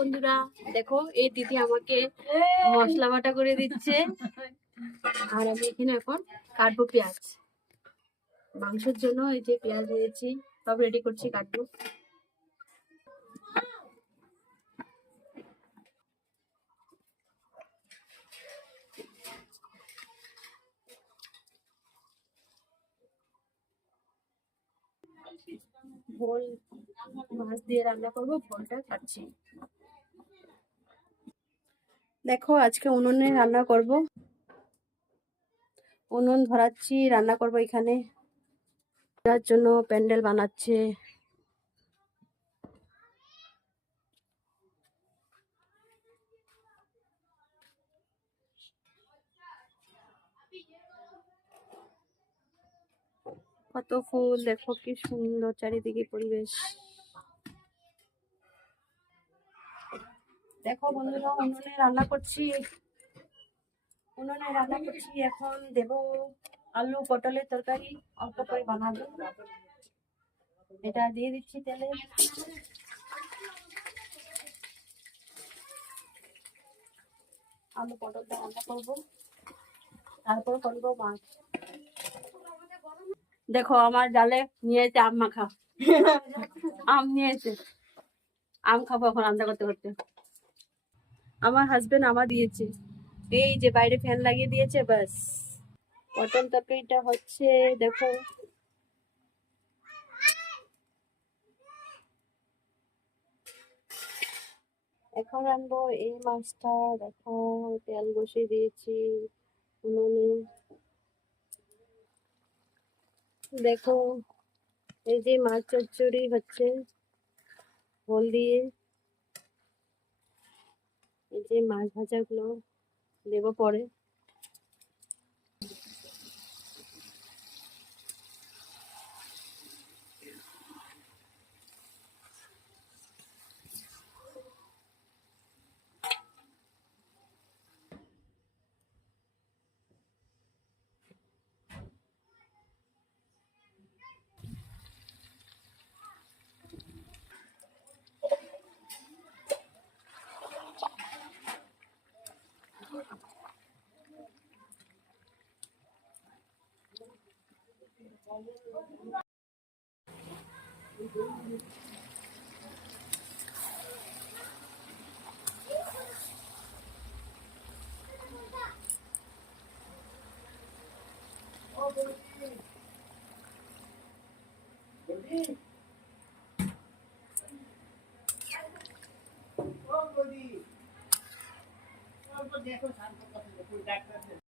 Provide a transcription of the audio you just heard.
বন্ধুরা, দেখো এই দিদি আমাকে মশলা বাটা করে দিচ্ছে আর আমি এখানে এখন কাটবো পেঁয়াজ। মাংসের জন্য এই যে পেঁয়াজ দিয়েছি, সব রেডি করছি, কাটবো। ভোল মাছ দিয়ে রান্না করবো, ভোলটা কাটছি। দেখো আজকে উনুনে রান্না করব, উনুন ধরাচ্ছি, রান্না করব এখানে। তার জন্য প্যান্ডেল বানাচ্ছে। কত ফুল, দেখো কি সুন্দর চারিদিকে পরিবেশ। দেখো বন্ধুরা, উনুনে রান্না করছি, এখন দেব আলু পটলের তরকারি, অল্প করে বানাবো। এটা দিয়ে দিচ্ছি তেলে। আলু পটলটা রান্না করবো, তারপর করবো মাছ। দেখো আমার জালে নিয়েছে আম মাখা, আম নিয়েছে, আম খাবো এখন রান্না করতে করতে। আমার হাজবেন্ড আমার দিয়েছে, এই যে বাইরে ফ্যান লাগিয়ে দিয়েছে, ব্যাস। পটল তরকারিটা হচ্ছে, দেখো। এখন রানবো এই মাছটা। দেখো তেল বসিয়ে দিয়েছি উনুনে। দেখো এই যে মাছ চচ্চড়ি হচ্ছে ভোল দিয়ে। এই যে মাছ ভাজাগুলো দেবো পরে। দেখো